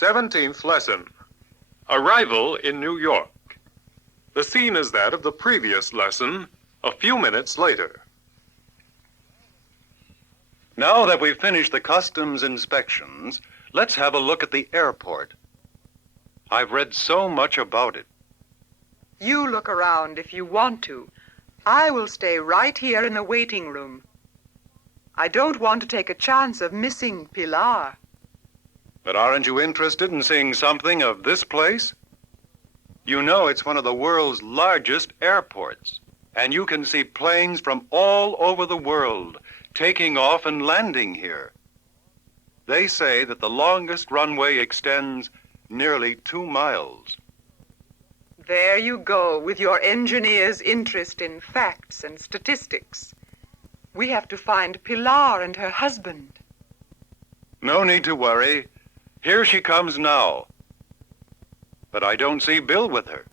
17th lesson. Arrival in New York. The scene is that of the previous lesson, a few minutes later. Now that we've finished the customs inspections, let's have a look at the airport. I've read so much about it. You look around if you want to. I will stay right here in the waiting room. I don't want to take a chance of missing Pilar. But aren't you interested in seeing something of this place? You know it's one of the world's largest airports, and you can see planes from all over the world taking off and landing here. They say that the longest runway extends nearly 2 miles. There you go with your engineer's interest in facts and statistics. We have to find Pilar and her husband. No need to worry. Here she comes now. But I don't see Bill with her.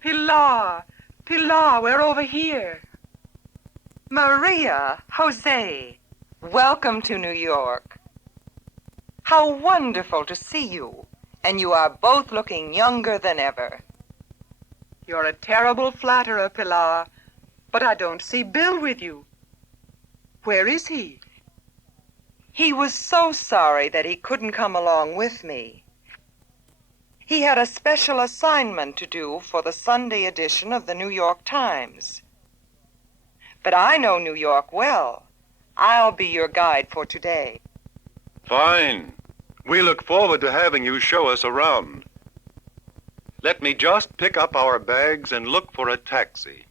Pilar, we're over here. Maria, Jose, welcome to New York. How wonderful to see you, and you are both looking younger than ever. You're a terrible flatterer, Pilar, but I don't see Bill with you. Where is he? He was so sorry that he couldn't come along with me. He had a special assignment to do for the Sunday edition of the New York Times. But I know New York well. I'll be your guide for today. Fine. We look forward to having you show us around. Let me just pick up our bags and look for a taxi.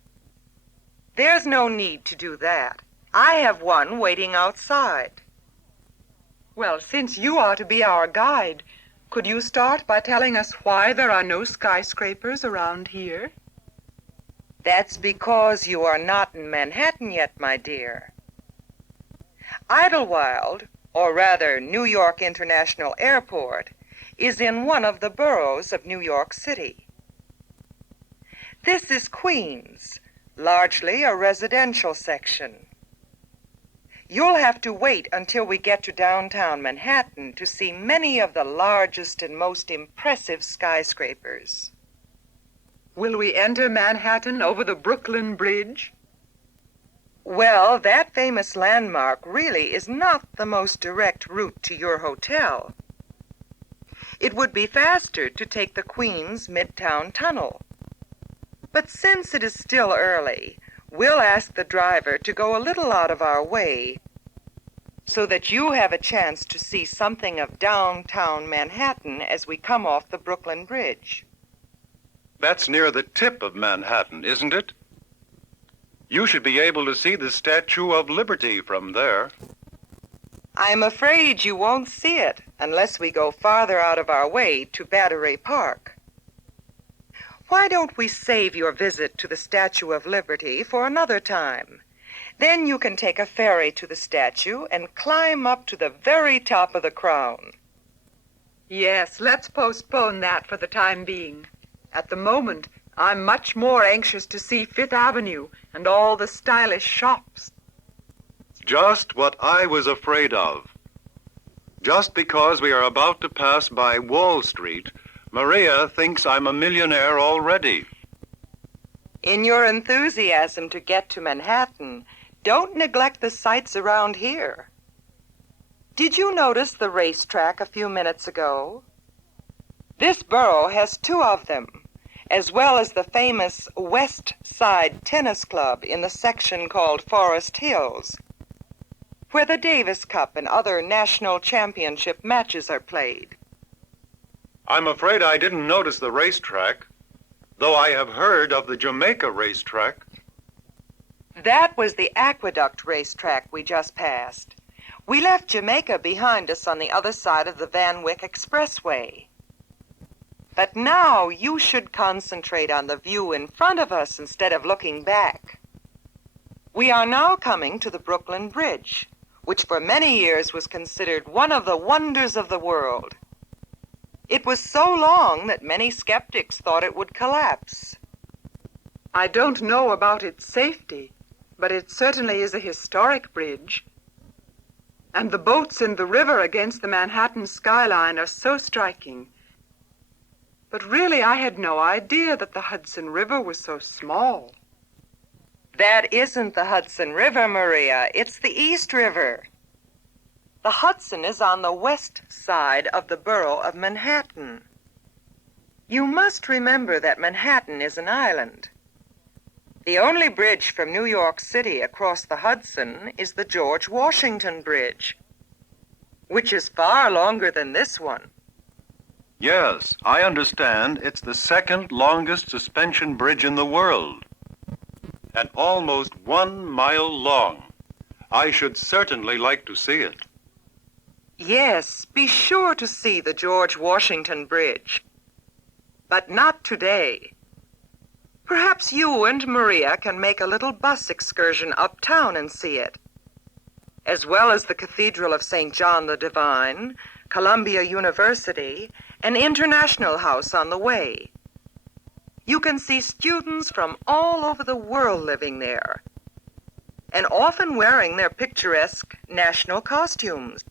There's no need to do that. I have one waiting outside. Well, since you are to be our guide, could you start by telling us why there are no skyscrapers around here? That's because you are not in Manhattan yet, my dear. Idlewild, or rather New York International Airport, is in one of the boroughs of New York City. This is Queens, largely a residential section. You'll have to wait until we get to downtown Manhattan to see many of the largest and most impressive skyscrapers. Will we enter Manhattan over the Brooklyn Bridge? Well, that famous landmark really is not the most direct route to your hotel. It would be faster to take the Queens Midtown Tunnel. But since it is still early, we'll ask the driver to go a little out of our way so that you have a chance to see something of downtown Manhattan as we come off the Brooklyn Bridge. That's near the tip of Manhattan, isn't it? You should be able to see the Statue of Liberty from there. I'm afraid you won't see it unless we go farther out of our way to Battery Park. Why don't we save your visit to the Statue of Liberty for another time? Then you can take a ferry to the statue and climb up to the very top of the crown. Yes, let's postpone that for the time being. At the moment, I'm much more anxious to see Fifth Avenue and all the stylish shops. Just what I was afraid of. Just because we are about to pass by Wall Street, Maria thinks I'm a millionaire already. In your enthusiasm to get to Manhattan, don't neglect the sights around here. Did you notice the racetrack a few minutes ago? This borough has 2 of them, as well as the famous West Side Tennis Club in the section called Forest Hills, where the Davis Cup and other national championship matches are played. I'm afraid I didn't notice the racetrack, though I have heard of the Jamaica racetrack. That was the Aqueduct racetrack we just passed. We left Jamaica behind us on the other side of the Van Wyck Expressway. But now you should concentrate on the view in front of us instead of looking back. We are now coming to the Brooklyn Bridge, which for many years was considered one of the wonders of the world. It was so long that many skeptics thought it would collapse. I don't know about its safety, but it certainly is a historic bridge. And the boats in the river against the Manhattan skyline are so striking. But really, I had no idea that the Hudson River was so small. That isn't the Hudson River, Maria. It's the East River. The Hudson is on the west side of the borough of Manhattan. You must remember that Manhattan is an island. The only bridge from New York City across the Hudson is the George Washington Bridge, which is far longer than this one. Yes, I understand it's the second longest suspension bridge in the world, and almost 1 mile long. I should certainly like to see it. Yes, be sure to see the George Washington Bridge. But not today. Perhaps you and Maria can make a little bus excursion uptown and see it, as well as the Cathedral of St. John the Divine, Columbia University, and International House on the way. You can see students from all over the world living there, and often wearing their picturesque national costumes.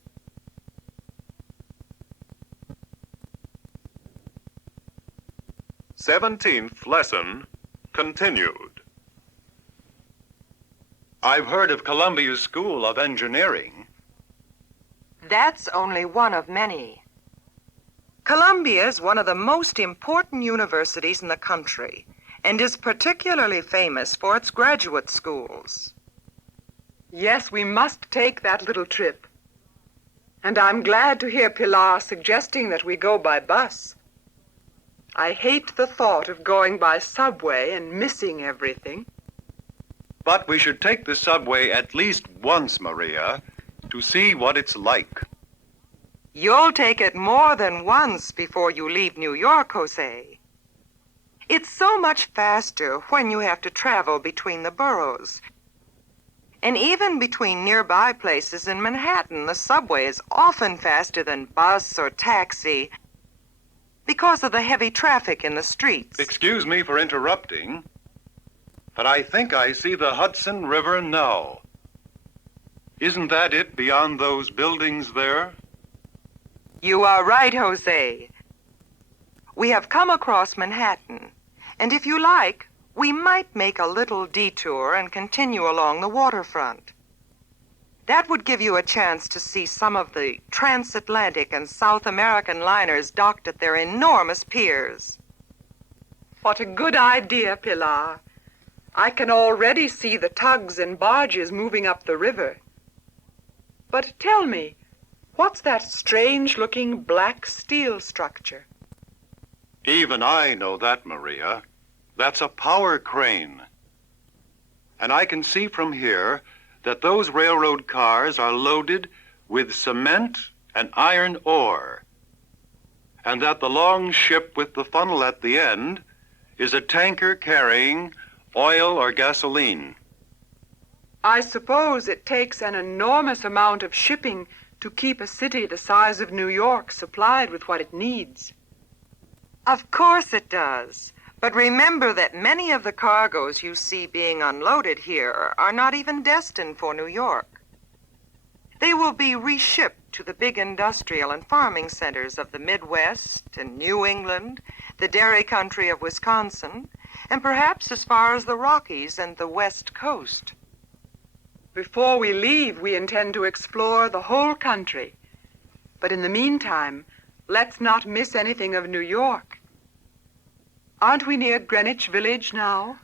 Seventeenth lesson continued. I've heard of Columbia's School of Engineering. That's only one of many. Columbia is one of the most important universities in the country and is particularly famous for its graduate schools. Yes, we must take that little trip. And I'm glad to hear Pilar suggesting that we go by bus. I hate the thought of going by subway and missing everything. But we should take the subway at least once, Maria, to see what it's like. You'll take it more than once before you leave New York, Jose. It's so much faster when you have to travel between the boroughs. And even between nearby places in Manhattan, the subway is often faster than bus or taxi because of the heavy traffic in the streets. Excuse me for interrupting, but I think I see the Hudson River now. Isn't that it beyond those buildings there? You are right, Jose. We have come across Manhattan, and if you like, we might make a little detour and continue along the waterfront. That would give you a chance to see some of the transatlantic and South American liners docked at their enormous piers. What a good idea, Pilar. I can already see the tugs and barges moving up the river. But tell me, what's that strange-looking black steel structure? Even I know that, Maria. That's a power crane. And I can see from here that those railroad cars are loaded with cement and iron ore, and that the long ship with the funnel at the end is a tanker carrying oil or gasoline. I suppose it takes an enormous amount of shipping to keep a city the size of New York supplied with what it needs. Of course it does. But remember that many of the cargoes you see being unloaded here are not even destined for New York. They will be reshipped to the big industrial and farming centers of the Midwest and New England, the dairy country of Wisconsin, and perhaps as far as the Rockies and the West Coast. Before we leave, we intend to explore the whole country. But in the meantime, let's not miss anything of New York. Aren't we near Greenwich Village now?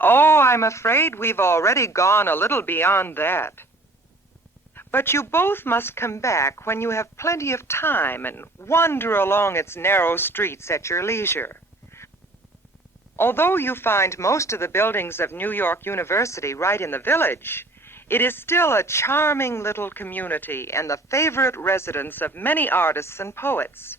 Oh, I'm afraid we've already gone a little beyond that. But you both must come back when you have plenty of time and wander along its narrow streets at your leisure. Although you find most of the buildings of New York University right in the village, it is still a charming little community and the favorite residence of many artists and poets.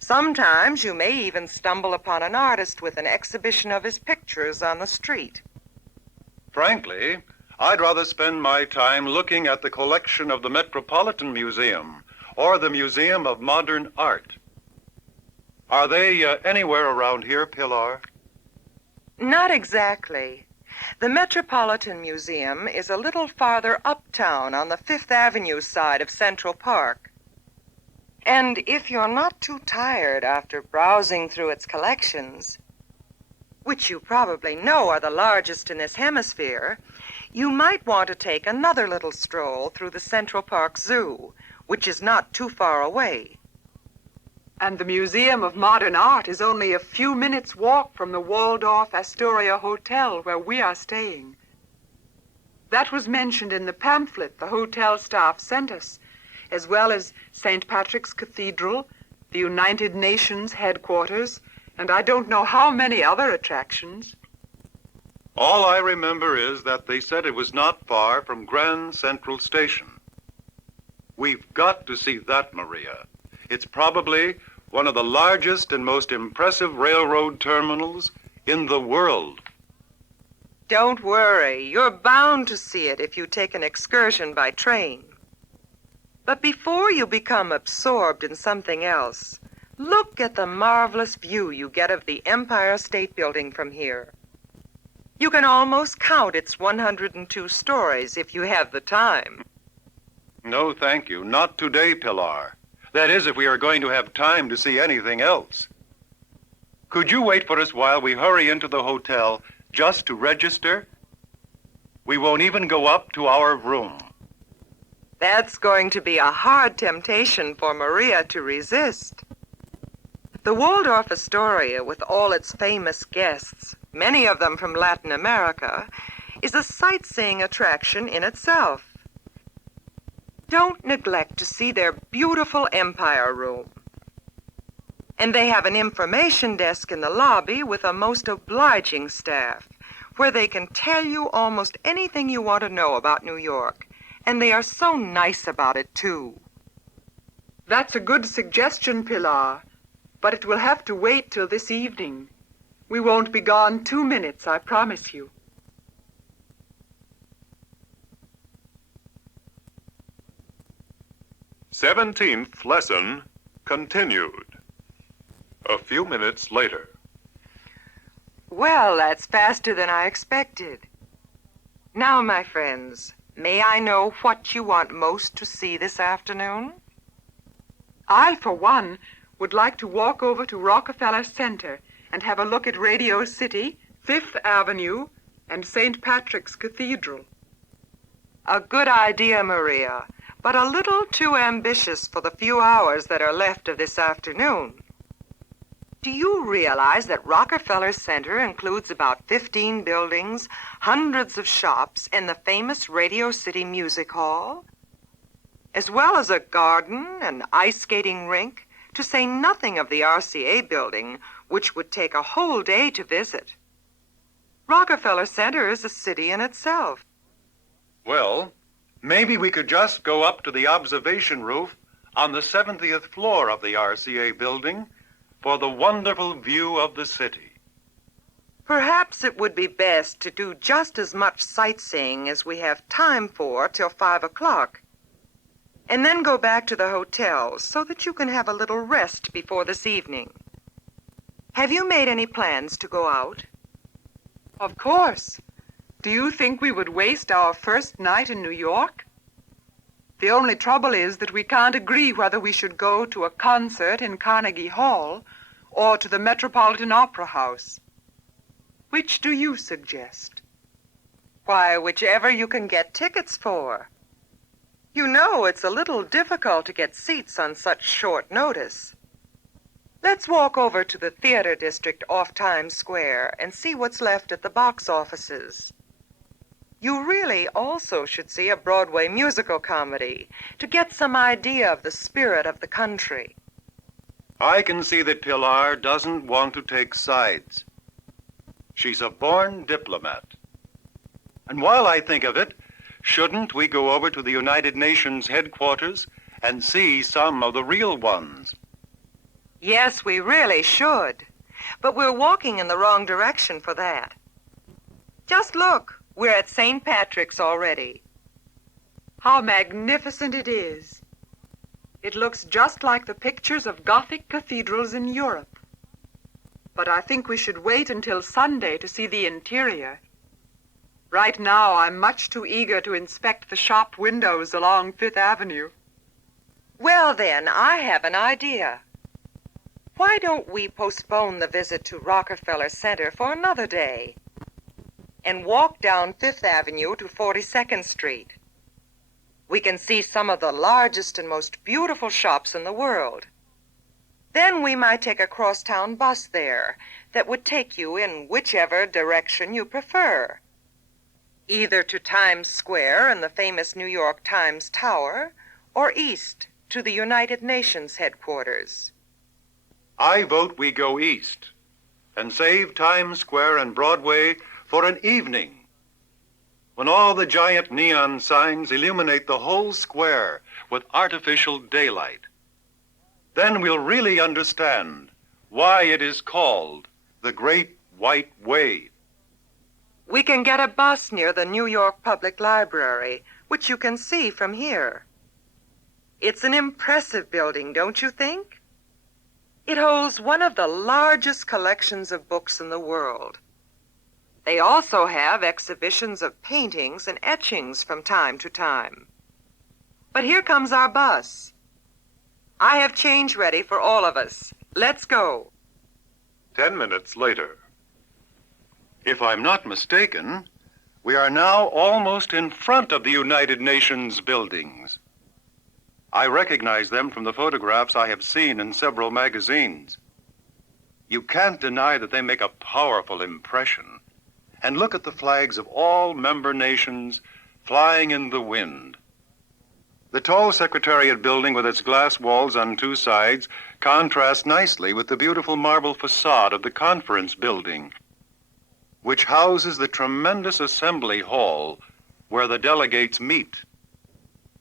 Sometimes you may even stumble upon an artist with an exhibition of his pictures on the street. Frankly, I'd rather spend my time looking at the collection of the Metropolitan Museum or the Museum of Modern Art. Are they anywhere around here, Pilar? Not exactly. The Metropolitan Museum is a little farther uptown on the Fifth Avenue side of Central Park. And if you're not too tired after browsing through its collections, which you probably know are the largest in this hemisphere, you might want to take another little stroll through the Central Park Zoo, which is not too far away. And the Museum of Modern Art is only a few minutes' walk from the Waldorf Astoria Hotel where we are staying. That was mentioned in the pamphlet the hotel staff sent us, as well as St. Patrick's Cathedral, the United Nations headquarters, and I don't know how many other attractions. All I remember is that they said it was not far from Grand Central Station. We've got to see that, Maria. It's probably one of the largest and most impressive railroad terminals in the world. Don't worry, you're bound to see it if you take an excursion by train. But before you become absorbed in something else, look at the marvelous view you get of the Empire State Building from here. You can almost count its 102 stories if you have the time. No, thank you. Not today, Pilar. That is, if we are going to have time to see anything else. Could you wait for us while we hurry into the hotel just to register? We won't even go up to our room. That's going to be a hard temptation for Maria to resist. The Waldorf Astoria, with all its famous guests, many of them from Latin America, is a sightseeing attraction in itself. Don't neglect to see their beautiful Empire Room. And they have an information desk in the lobby with a most obliging staff, where they can tell you almost anything you want to know about New York. And they are so nice about it, too. That's a good suggestion, Pilar, but it will have to wait till this evening. We won't be gone 2 minutes, I promise you. Seventeenth lesson continued. A few minutes later. Well, that's faster than I expected. Now, my friends, may I know what you want most to see this afternoon? I, for one, would like to walk over to Rockefeller Center and have a look at Radio City, Fifth Avenue, and St. Patrick's Cathedral. A good idea, Maria, but a little too ambitious for the few hours that are left of this afternoon. Do you realize that Rockefeller Center includes about 15 buildings, hundreds of shops, and the famous Radio City Music Hall? As well as a garden, an ice skating rink, to say nothing of the RCA building, which would take a whole day to visit. Rockefeller Center is a city in itself. Well, maybe we could just go up to the observation roof on the 70th floor of the RCA building for the wonderful view of the city. Perhaps it would be best to do just as much sightseeing as we have time for till 5 o'clock, and then go back to the hotel so that you can have a little rest before this evening. Have you made any plans to go out? Of course. Do you think we would waste our first night in New York? The only trouble is that we can't agree whether we should go to a concert in Carnegie Hall or to the Metropolitan Opera House. Which do you suggest? Why, whichever you can get tickets for. You know, it's a little difficult to get seats on such short notice. Let's walk over to the theater district off Times Square and see what's left at the box offices. You really also should see a Broadway musical comedy to get some idea of the spirit of the country. I can see that Pilar doesn't want to take sides. She's a born diplomat. And while I think of it, shouldn't we go over to the United Nations headquarters and see some of the real ones? Yes, we really should. But we're walking in the wrong direction for that. Just look, we're at St. Patrick's already. How magnificent it is. It looks just like the pictures of Gothic cathedrals in Europe. But I think we should wait until Sunday to see the interior. Right now, I'm much too eager to inspect the shop windows along Fifth Avenue. Well then, I have an idea. Why don't we postpone the visit to Rockefeller Center for another day and walk down Fifth Avenue to 42nd Street? We can see some of the largest and most beautiful shops in the world. Then we might take a crosstown bus there that would take you in whichever direction you prefer. Either to Times Square and the famous New York Times Tower, or east to the United Nations headquarters. I vote we go east and save Times Square and Broadway for an evening when all the giant neon signs illuminate the whole square with artificial daylight. Then we'll really understand why it is called the Great White Way. We can get a bus near the New York Public Library, which you can see from here. It's an impressive building, don't you think? It holds one of the largest collections of books in the world. They also have exhibitions of paintings and etchings from time to time. But here comes our bus. I have change ready for all of us. Let's go. 10 minutes later. If I'm not mistaken, we are now almost in front of the United Nations buildings. I recognize them from the photographs I have seen in several magazines. You can't deny that they make a powerful impression. And look at the flags of all member nations flying in the wind. The tall Secretariat building with its glass walls on two sides contrasts nicely with the beautiful marble facade of the Conference building, which houses the tremendous assembly hall where the delegates meet.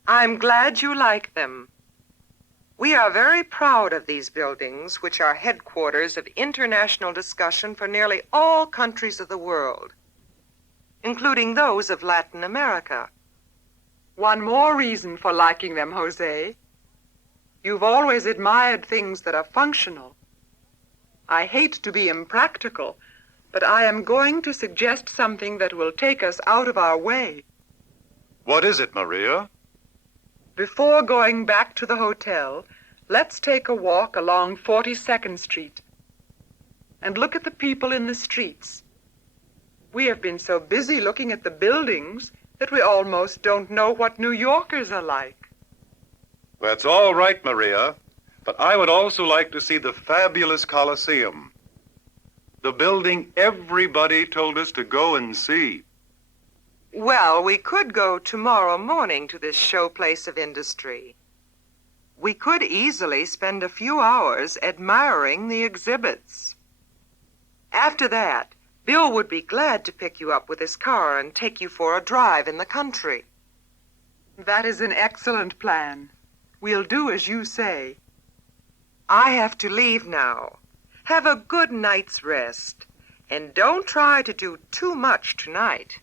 I'm glad you like them. We are very proud of these buildings, which are headquarters of international discussion for nearly all countries of the world, including those of Latin America. One more reason for liking them, Jose. You've always admired things that are functional. I hate to be impractical, but I am going to suggest something that will take us out of our way. What is it, Maria? Before going back to the hotel, let's take a walk along 42nd Street and look at the people in the streets. We have been so busy looking at the buildings that we almost don't know what New Yorkers are like. That's all right, Maria, but I would also like to see the fabulous Coliseum, the building everybody told us to go and see. Well, we could go tomorrow morning to this showplace of industry. We could easily spend a few hours admiring the exhibits. After that, Bill would be glad to pick you up with his car and take you for a drive in the country. That is an excellent plan. We'll do as you say. I have to leave now. Have a good night's rest, and don't try to do too much tonight.